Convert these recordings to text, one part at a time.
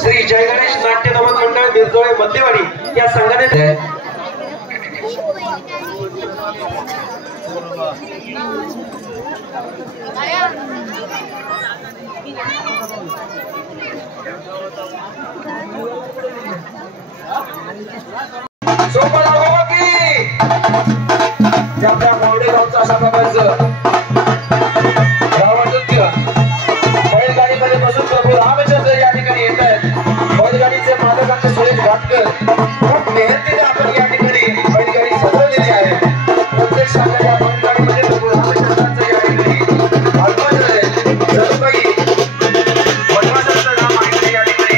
श्री जय गणेश नाट्य नमन मंडळ बिरजोळे मध्यवाडी या संघाने मोरडेगावचा असा प्रकारचं गावानृत्य बैलगाडीमध्ये बसून प्रभू रामचंद्र या ठिकाणी येत आहेत। बैलगाडीचे मालक आमचे सुरेश घाटकर खूप मेहनतीने आपण या ठिकाणी बैलगाडी सजवलेली आहे। प्रत्येक सांगायला बैलगाडीमध्ये प्रभू रामचंद्रांचं या ठिकाणी आगमन आहे। जणूकाही वनवासाचं नाम आहे या ठिकाणी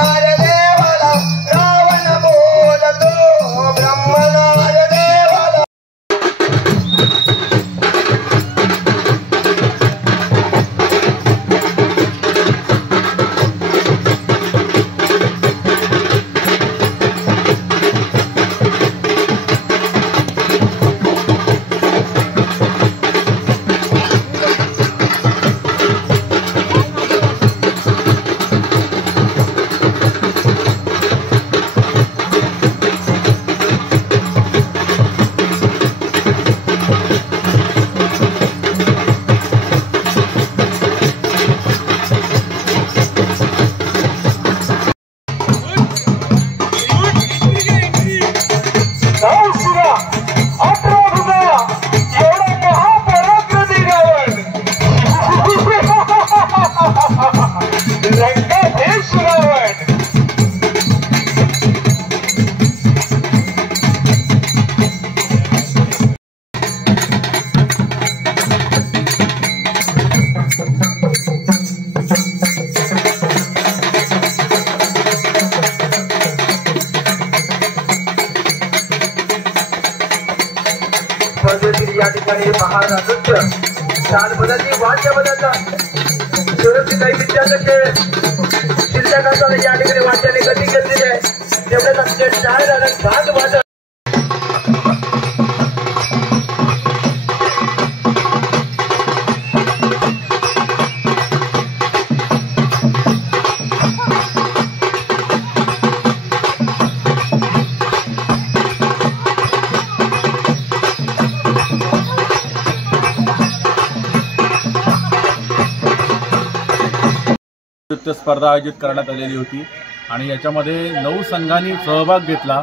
आलेलं आहे। रावण ठिकाणी महान नृत्य चाल बदलली वाद्य बदलला सुरक्षित काही विद्यार्थी शिक्षकांचा या ठिकाणी वाद्याने गती घेतलेली आहे तेवढेच आमचे टाळ झालं भाग वाजत नृत्य स्पर्धा आयोजित करण्यात आलेली होती आणि याच्यामध्ये 9 संघांनी सहभाग घेतला।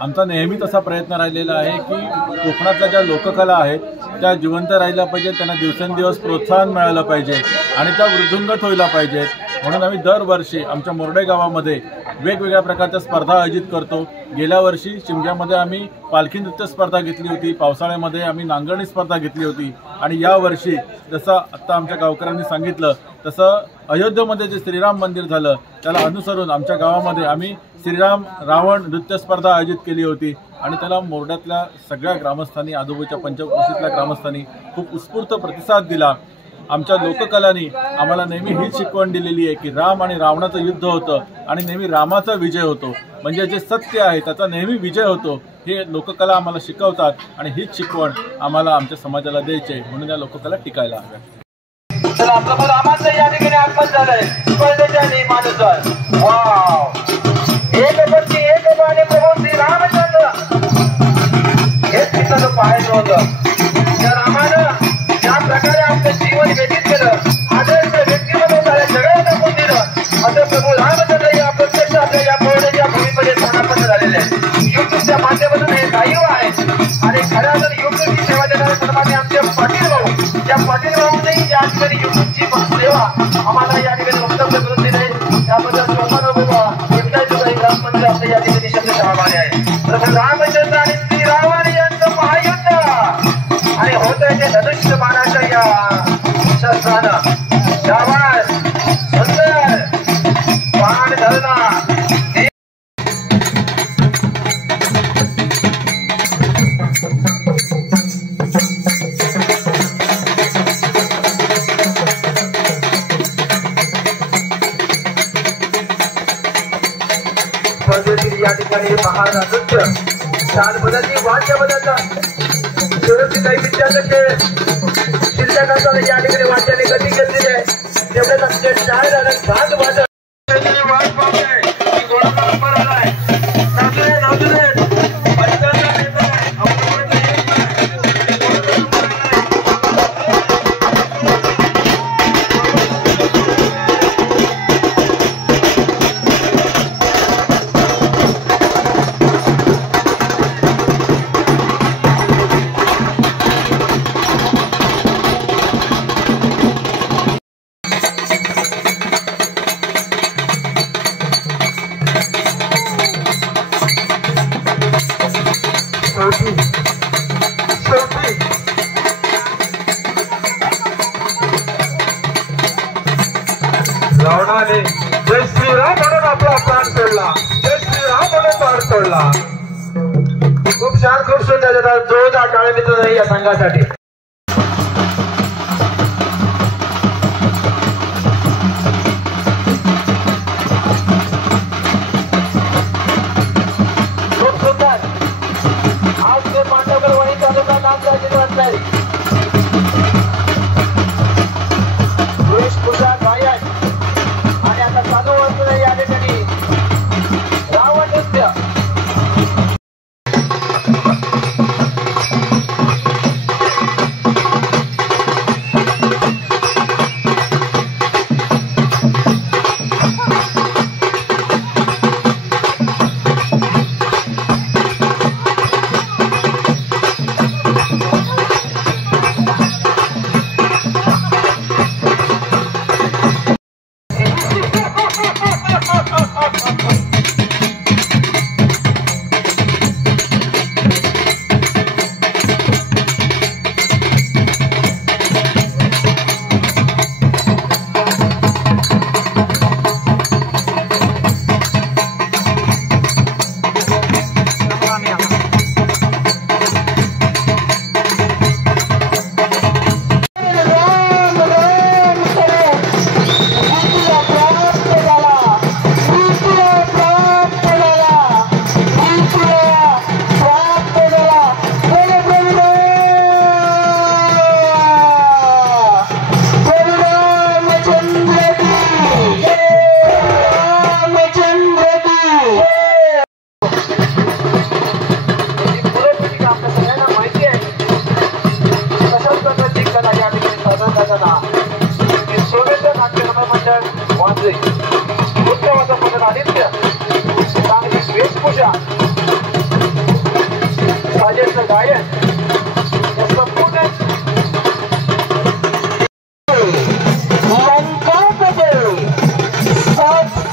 आमचा नेहमीच असा प्रयत्न राहिलेला आहे की कोकणातल्या ज्या लोककला आहेत त्या जिवंत राहिल्या पाहिजेत, त्यांना दिवसेंदिवस प्रोत्साहन मिळालं पाहिजे आणि त्या वृद्धुंगत व्हायला पाहिजेत। म्हणून आम्ही दरवर्षी आमच्या मोरडे गावामध्ये वेगवेगळ्या प्रकारच्या स्पर्धा आयोजित करतो। गेल्या वर्षी शिमग्यामध्ये आम्ही पालखी नृत्य स्पर्धा घेतली होती, पावसाळ्यामध्ये आम्ही नांगरणी स्पर्धा घेतली होती आणि यावर्षी जसं आत्ता आमच्या गावकऱ्यांनी सांगितलं तसं अयोध्येमध्ये जे श्रीराम मंदिर झालं त्याला अनुसरून आमच्या गावामध्ये आम्ही श्रीराम रावण नृत्य स्पर्धा आयोजित केली होती आणि त्याला मोरड्यातल्या सगळ्या ग्रामस्थांनी आजूबाजूच्या पंचक्रोशीतल्या ग्रामस्थांनी खूप उत्स्फूर्त प्रतिसाद दिला। आमच्या लोककलांनी आम्हाला नेहमी हीच शिकवण दिलेली आहे की राम आणि रावणाचं युद्ध होतं आणि नेहमी रामाचा विजय होतो, म्हणजे जे सत्य आहे त्याचा नेहमी विजय होतो हे लोककला आम्हाला शिकवतात आणि हीच शिकवण आम्हाला आमच्या समाजाला द्यायची, म्हणून या लोककला टिकायला हव्या। चला प्रभू रामाचं या ठिकाणी आगमन झालंय स्पर्धेच्या नियमानुसार। वाव एक पत्नी एक बाणी प्रभू श्री रामचंद्र हेच तिथं पाहायचं होतं। त्या रामानं ज्या प्रकारे आपलं जीवन व्यतीत केलं आदर्श व्यक्तिमत्व साऱ्या जगाला दाखवून दिलं असं प्रभू रामचंद्र या प्रत्यक्ष आपल्या या मोरड्याच्या भूमीमध्ये स्थानापन्न झालेले आहेत। युट्यूबच्या माध्यमातून हे लाईव्ह आहे आणि खऱ्या अर्थाने युट्यूबची सेवा देणारे सर्वांनी आमचे पाटील भाऊ त्या पाटील भाऊंनी या ठिकाणी युट्यूबची सेवा आम्हाला या ठिकाणी उपलब्ध करून दिली त्याबद्दल ग्रामपंचायत आपल्या या ठिकाणी शब्द आभारी आहे। प्रभू रामचंद्र आणि श्रीराम यांचं महायुद्ध आणि होतंय ते धनुष्य बाणाच्या या शस्त्रानं शाबास सुंदर बाण धरला। स्पर्धेतील या ठिकाणी महान नृत्य चाल बदलली वाद्य बदलला सुरक्षित काही विद्यार्थी शिक्षकांचा या ठिकाणी वाद्याने गती घेतलेली आहे तेवढेच आमचे टाळ झालं भाग वाजत रावणाने जय श्रीराम म्हणून आपला प्राण सोडला, जय श्रीराम म्हणून प्राण सोडला। खूप छान खूप सुंदर जोरदार टाळ्या मित्र या संघासाठी। खूप सुंदर आज ते पांडवकर वणी तालुका नाम राजधानी वेशभूषा गायन आणि आता चालू असलेल्या या ठिकाणी रावण नृत्य। वेशभूषा, साजेचं गायन या संपूर्ण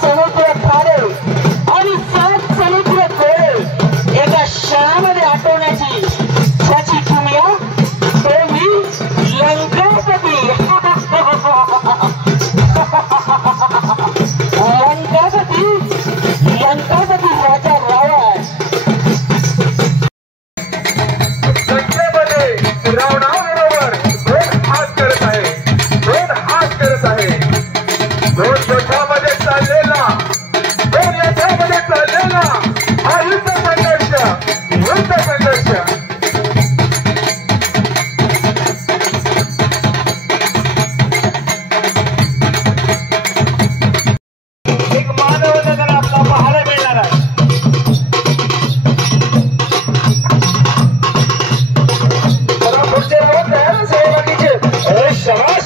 समुद्र खारे आणि 7 समुद्र खोरे एका क्षणामध्ये आठवण्याची त्याची किमया देवी लंकापती. लंकापती राजा रावण संख्येमध्ये रावणाबरोबर 2 हात करत आहे, 2 हात करत आहे. 2 योद्ध्यामध्ये चाललेला, 2 योद्ध्यामध्ये चाललेला हा युद्ध संघर्ष. एक मानव नगर आपला पाहायला मिळणार आहे. जरा पुढचे लोक तयार सहभागीचे. अरे शाबास.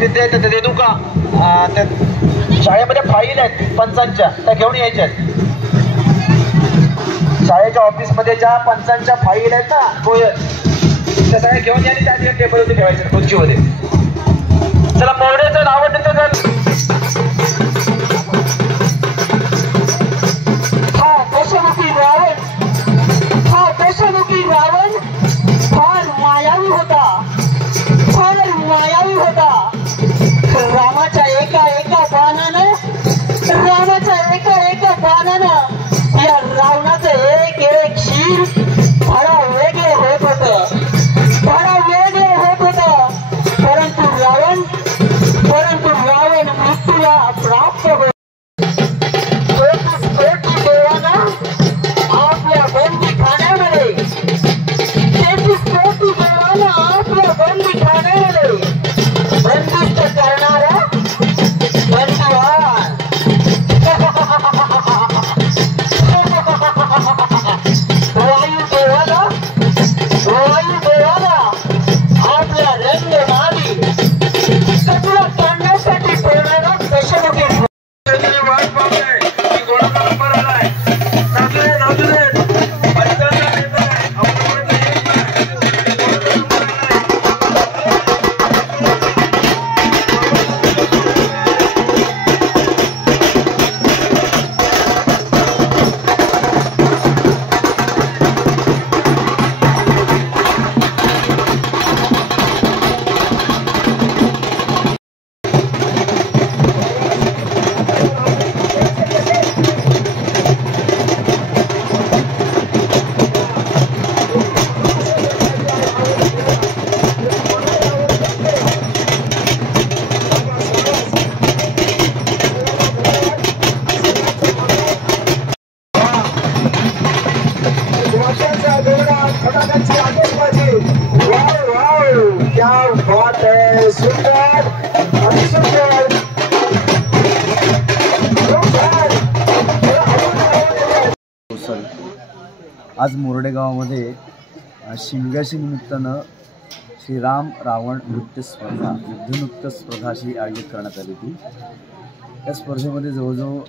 विद्यार्थी देऊ का? शाळेमध्ये फाईल आहेत पंचांच्या, त्या घेऊन यायच्या आहेत. शाळेच्या ऑफिस मध्ये ज्या पंचांच्या फाईल आहेत ना गोयल, त्या सगळ्या घेऊन या आणि त्या टेबलवरती ठेवायच्या खुर्चीमध्ये. चला मोहरेचं नाव देतो. दशमुखी रावण फार मायावी होता, फार मायावी होता. रामाच्या एका बाणानं या रावणाचं एक शीर फार वेगळे होत होत, परंतु रावण मृत्यूला प्राप्त होत. आज मोर्डे गावामध्ये शिमग्याशी निमित्तानं श्रीराम रावण नृत्य स्पर्धा, युद्धनृत्य स्पर्धा अशी आयोजित करण्यात आली होती। या स्पर्धेमध्ये जवळजवळ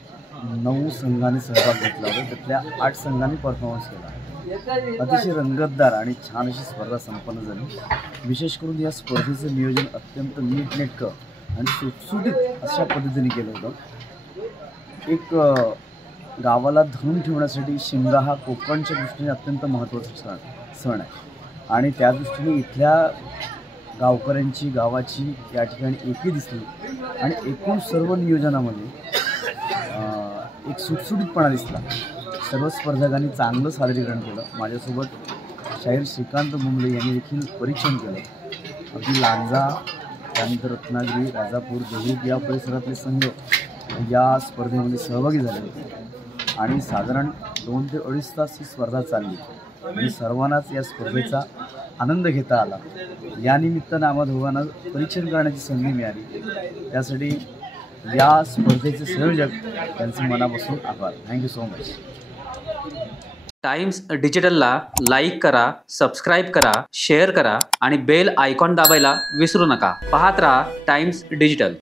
9 संघांनी सहभाग घेतला होता, त्यातल्या 8 संघांनी परफॉर्मन्स केला। अतिशय रंगतदार आणि छान अशी स्पर्धा संपन्न झाली। विशेष करून या स्पर्धेचं नियोजन अत्यंत नीटनेटकं आणि सुटसुटीत अशा पद्धतीने केलं होतं। एक गावाला धरून ठेवण्यासाठी शिमगा हा कोकणच्या दृष्टीने अत्यंत महत्त्वाचा सण आहे आणि त्या दृष्टीने इथल्या गावकऱ्यांची, गावाची या ठिकाणी एकी दिसली आणि एकूण सर्व नियोजनामध्ये एक सुटसुटीतपणा दिसला। सर्व स्पर्धकांनी चांगलं सादरीकरण केलं। माझ्यासोबत शाहीर श्रीकांत बुंबले यांनी देखील परीक्षण केलं। अगदी लांजा, त्यानंतर रत्नागिरी, राजापूर, देवरूख या परिसरातले संघ या स्पर्धेमध्ये सहभागी झाले होते आणि साधारण 2 ते 2.5 तास ही स्पर्धा चालली आणि सर्वांनाच या स्पर्धेचा आनंद घेता आला। या निमित्तानं आम्हा दोघांना परीक्षण करण्याची संधी मिळाली। त्यासाठी या स्पर्धेचे संयोजक त्यांचे मनापासून आभार। Thank you so much. टाइम्स डिजिटलला लाईक करा, सबस्क्राईब करा, शेअर करा आणि बेल आयकॉन दाबायला विसरू नका। पाहत रहा टाइम्स डिजिटल।